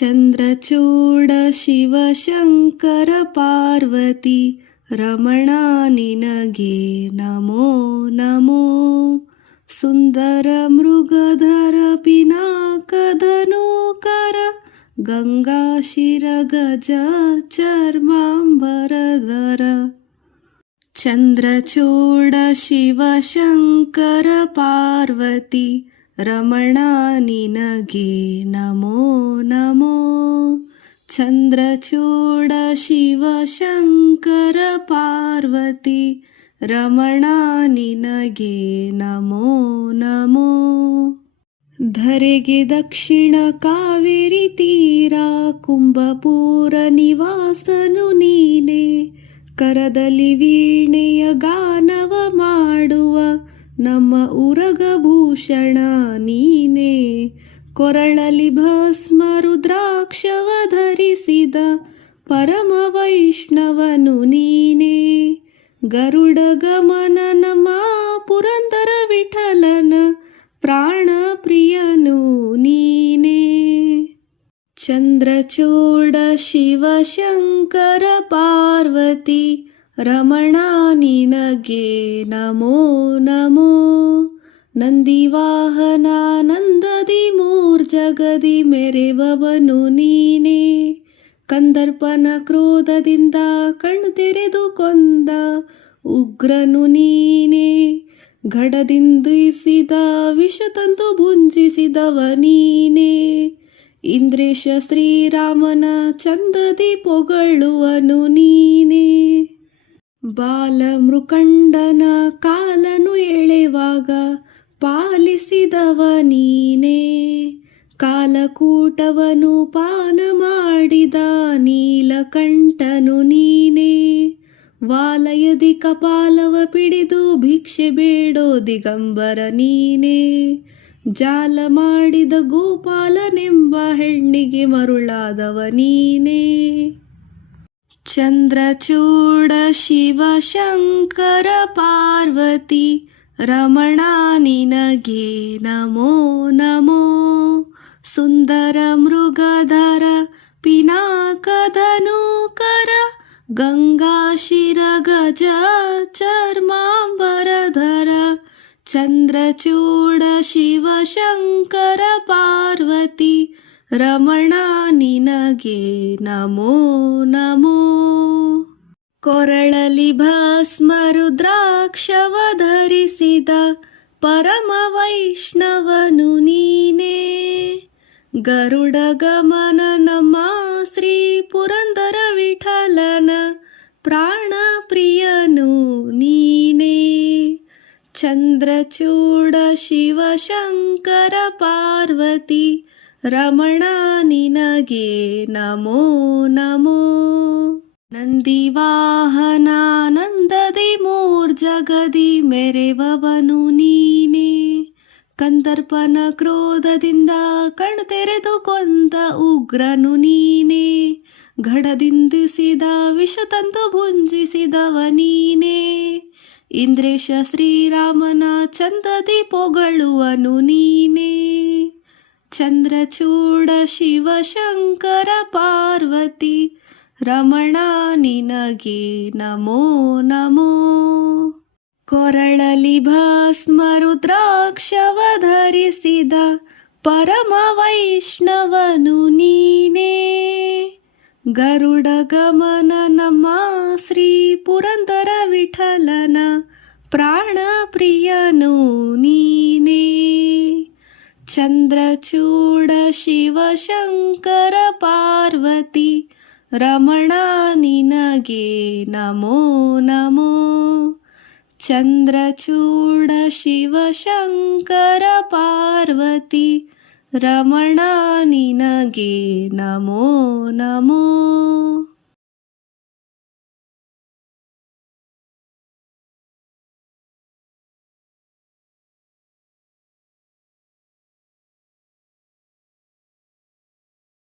ಚಂದ್ರಚೂಡ ಶಿವಶಂಕರ ಪಾರ್ವತಿ ರಮಣ ನಿನಗೆ ನಮೋ ನಮೋ. ಸುಂದರ ಮೃಗಧರ ಪಿನಾಕಧನೂಕರ ಗಂಗಾಶಿರ ಗಜ ಚರ್ಮಾಂಬರಧರ. ಚಂದ್ರಚೂಡ ಶಿವಶಂಕರ ಪಾರ್ವತಿ ರಮಣ ನಿನಗೆ ನಮೋ ನಮೋ. ಚಂದ್ರಚೂಡ ಶಿವಶಂಕರ ಪಾರ್ವತಿ ರಮಣ ನಿನಗೆ ನಮೋ ನಮೋ. ಧರೆಗೆ ದಕ್ಷಿಣ ಕಾವೇರಿ ತೀರ ಕುಂಭಪುರ ನಿವಾಸನು ನೀನೆ. ಕರದಲ್ಲಿ ವೀಣೆಯ ಗಾನವ ಮಾಡುವ ನಮ್ಮ ಉರಗಭೂಷಣ ನೀನೆ. ಕೊರಳಲಿ ಭಸ್ಮ ರುದ್ರಾಕ್ಷವ ಧರಿಸಿದ ಪರಮ ವೈಷ್ಣವನು ನೀನೆ. ಗರುಡ ಗಮನ ನಮ್ಮ ಪುರಂದರ ವಿಠಲನ ಪ್ರಾಣ ಪ್ರಿಯನು ನೀನೆ. ಚಂದ್ರಚೂಡ ಶಿವಶಂಕರ ಪಾರ್ವತಿ ರಮಣ ನಿನಗೆ ನಮೋ ನಮೋ. ನಂದಿವಾಹನ ನಂದದಿ ಮೂರ್ಜಗದಿ ಮೆರೆವವನು ನೀನೆ. ಕಂದರ್ಪನ ಕ್ರೋಧದಿಂದ ಕಣ್ತೆರೆದು ಕೊಂದ ಉಗ್ರನು ನೀನೆ. ಘಡದಿಂದಿಸಿದ ವಿಷ ತಂದು ಭುಂಜಿಸಿದವ ನೀನೆ. ಇಂದ್ರೇಶ ಶ್ರೀರಾಮನ ಚಂದದಿ ಪೊಗಳುವನು ನೀನೆ. ಬಾಲ ಮೃಕಂಡನ ಕಾಲನು ಎಳೆವಾಗ ಪಾಲಿಸಿದವ ನೀನೆ. ಕಾಲಕೂಟವನು ಪಾನ ಮಾಡಿದ ನೀಲಕಂಠನು ನೀನೆ. ವಾಲಯದಿ ಕಪಾಲವ ಪಿಡಿದು ಭಿಕ್ಷೆ ಬೇಡೋ ದಿಗಂಬರ ನೀನೆ. ಜಾಲ ಮಾಡಿದ ಗೋಪಾಲನೆಂಬ ಹೆಣ್ಣಿಗೆ ಮರುಳಾದವ ನೀನೆ. ಚಂದ್ರಚೂಡ ಶಿವಶಂಕರ ಪಾರ್ವತಿ ರಮಣ ನಿನಗೆ ನಮೋ ನಮೋ. ಸುಂದರ ಮೃಗಧರ ಪಿನಾಕಧನೂಕರ ಗಂಗಾಶಿರ ಗಜ ಚರ್ಮಾಂಬರಧರ. ಚಂದ್ರಚೂಡ ಶಿವಶಂಕರ ಪಾರ್ವತಿ ರಮಣ ನಿನಗೆ ನಮೋ ನಮೋ. ಕೊರಳಲಿ ಭಸ್ಮ ರುದ್ರಾಕ್ಷವ ಧರಿಸಿದ ಪರಮ ವೈಷ್ಣವನು ನೀನೆ. ಗರುಡ ಗಮನ ನಮ್ಮ ಶ್ರೀ ಪುರಂದರ ವಿಠಲನ ಪ್ರಾಣ ಪ್ರಿಯನು ನೀನೆ. ಚಂದ್ರಚೂಡ ಶಿವಶಂಕರ ಪಾರ್ವತಿ ರಮಣ ನಿನಗೆ ನಮೋ ನಮೋ. ನಂದಿವಾಹನ ನಂದದಿ ಮೂರ್ಜಗದಿ ಮೆರೆವವನು ನೀನೆ. ಕಂದರ್ಪನ ಕ್ರೋಧದಿಂದ ಕಣ್ತೆರೆದು ಕೊಂದ ಉಗ್ರನು ನೀನೆ. ಘಡದಿಂದಿಸಿದ ವಿಷ ತಂದು ಭುಂಜಿಸಿದವ ನೀನೆ. ಇಂದ್ರೇಶ ಶ್ರೀರಾಮನ ಚಂದದಿ ಪೊಗಳುವನು ನೀನೆ. ಚಂದ್ರಚೂಡ ಶಿವಶಂಕರ ಪಾರ್ವತಿ ರಮಣ ನಿನಗೆ ನಮೋ ನಮೋ. ಕೊರಳಲಿ ಭಸ್ಮ ರುದ್ರಾಕ್ಷವ ಧರಿಸಿದ ಪರಮ ವೈಷ್ಣವನು ನೀನೆ. ಗರುಡ ಗಮನ ನಮ್ಮ ಶ್ರೀ ಪುರಂದರ ವಿಠಲನ ಪ್ರಾಣ ಪ್ರಿಯನು ನೀನೆ. ಚಂದ್ರಚೂಡ ಶಿವಶಂಕರ ಪಾರ್ವತಿ ರಮಣ ನಿನಗೆ ನಮೋ ನಮೋ. ಚಂದ್ರಚೂಡ ಶಿವಶಂಕರ ಪಾರ್ವತಿ ರಮಣ ನಿನಗೆ ನಮೋ ನಮೋ.